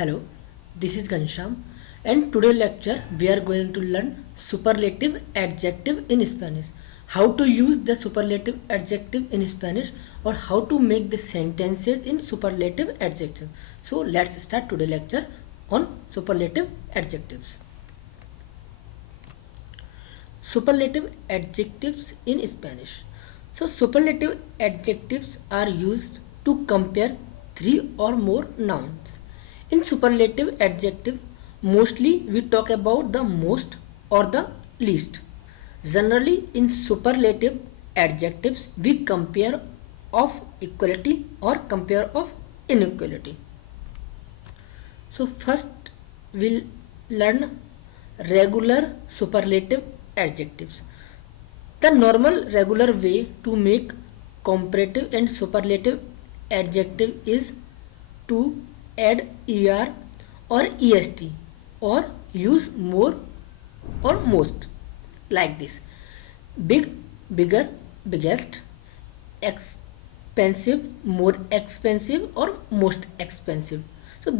Hello, this is Gansham, and today lecture we are going to learn superlative adjective in Spanish. How to use the superlative adjective in Spanish, or how to make the sentences in superlative adjective. So let's start today lecture on superlative adjectives. Superlative adjectives in Spanish. So superlative adjectives are used to compare three or more nouns. In superlative adjective, mostly we talk about the most or the least. Generally, in superlative adjectives, we compare of equality or compare of inequality. So first we'll learn regular superlative adjectives. The normal regular way to make comparative and superlative adjective is to add er or est or use more or most, like this: big, bigger, biggest; expensive, more expensive, or most expensive. So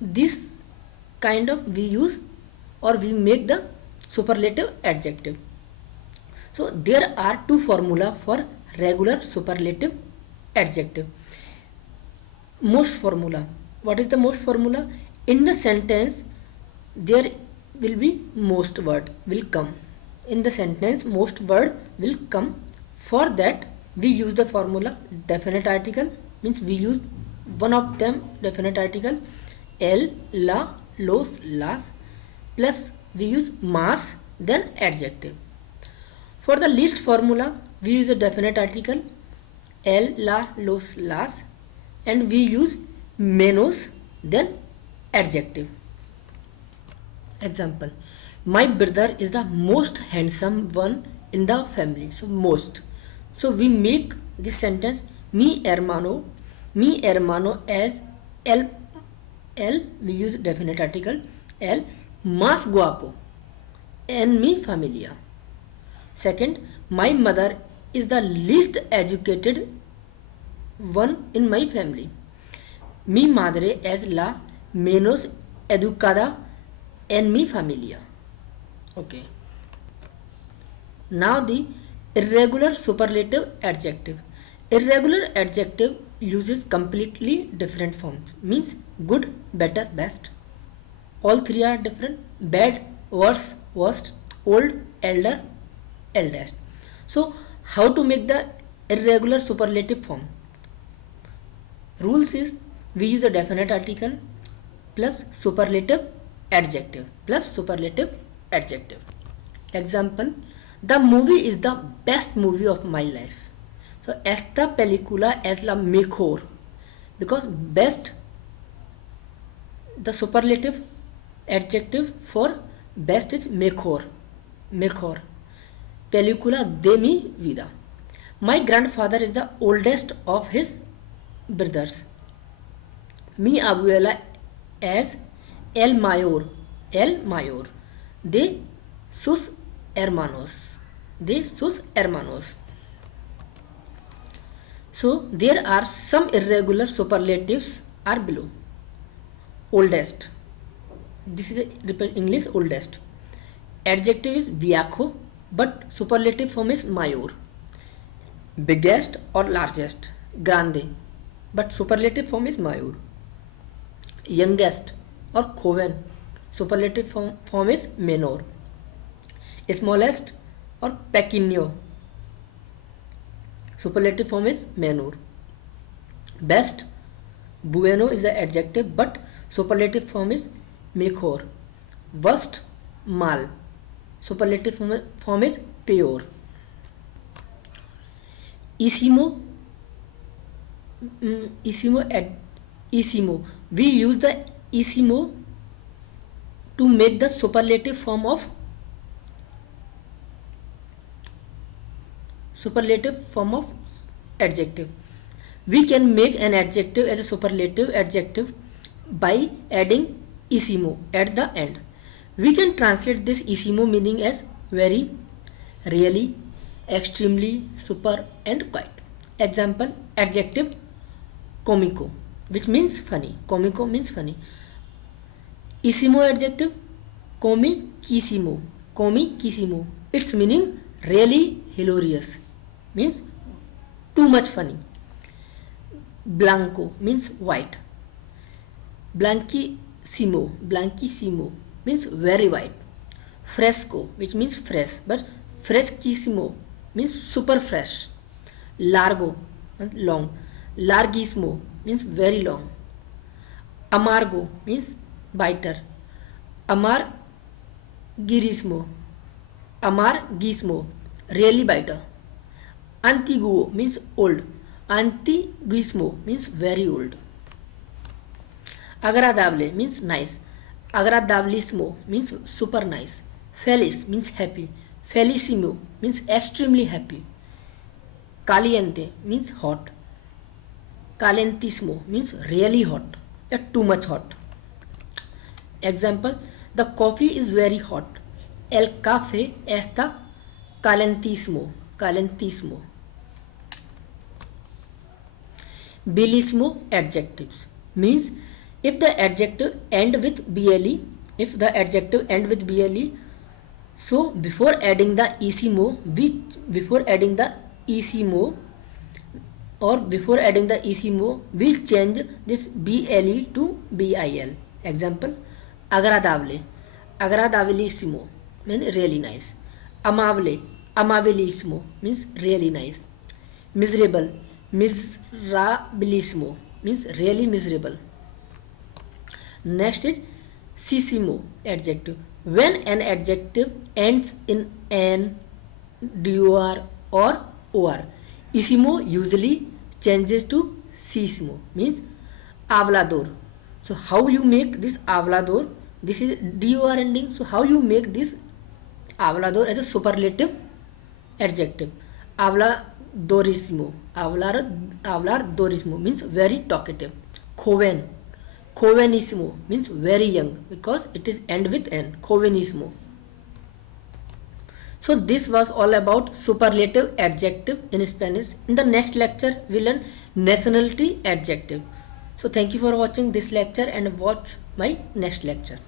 this kind of we use or we make the superlative adjective. So there are two formula for regular superlative adjective. Most formula. What is the most formula? In the sentence there will be most word will come. In the sentence most word will come. For that we use the formula definite article, means we use one of them definite article, el, la, los, las, plus we use mas, then adjective. For the least formula we use a definite article el, la, los, las, and we use menos, then adjective. Example: my brother is the most handsome one in the family. So most. So we make this sentence mi hermano as el, we use definite article el más guapo en mi familia. Second, my mother is the least educated one in my family. Mi madre es la menos educada en mi familia. Okay. Now the irregular superlative adjective. Irregular adjective uses completely different forms. Means good, better, best. All three are different. Bad, worse, worst. Old, elder, eldest. So how to make the irregular superlative form? Rules is we use a definite article plus superlative adjective plus superlative adjective. Example: the movie is the best movie of my life. So esta película es la mejor, because best, the superlative adjective for best is mejor. Película de mi vida. My grandfather is the oldest of his brothers. Mi abuela es el mayor de sus hermanos. So there are some irregular superlatives are below. Oldest. This is the English oldest. Adjective is viejo, but superlative form is mayor. Biggest or largest, grande, but superlative form is mayor. Youngest or joven, superlative form is menor. Smallest or pequeño, superlative form is menor. Best, bueno is the adjective, but superlative form is mejor. Worst, mal, superlative form is peor. Isimo, we use the isimo to make the superlative form of adjective. We can make an adjective as a superlative adjective by adding isimo at the end. We can translate this isimo meaning as very, really, extremely, super, and quite. Example: adjective comico, which means funny. Comico means funny. Isimo adjective, comiquissimo, comiquissimo. Its meaning really hilarious, means too much funny. Blanco means white. Blanchissimo, blanchissimo means very white. Fresco, which means fresh, but freschissimo means super fresh. Largo, long. Larghissimo means very long. Amargo means bitter. Amargissimo, amargissimo, really bitter. Antiguo means old. Antiguissimo means very old. Agradable means nice. Agradabilissimo means super nice. Feliz means happy. Felicissimo means extremely happy. Caliente means hot. Calentissimo means really hot, too much hot. Example: the coffee is very hot. El café está calentissimo. Calentissimo. Bellissimo adjectives means if the adjective end with ble, so before adding the issimo, we change this ble to bil. Example: agradable, agradabilissimo means really nice. Amable, amabilissimo means really nice. Miserable, miserabilissimo means really miserable. Next is sissimo adjective. When an adjective ends in an, dur or or, issimo usually changes to sissimo means hablador. So how you make this hablador? This is dur ending. So how you make this hablador as a superlative adjective? Habladorissimo. Habladorissimo means very talkative. Joven, jovenissimo means very young because it is end with n. Jovenissimo. So this was all about superlative adjective in Spanish. In the next lecture we learn nationality adjective. So thank you for watching this lecture and watch my next lecture.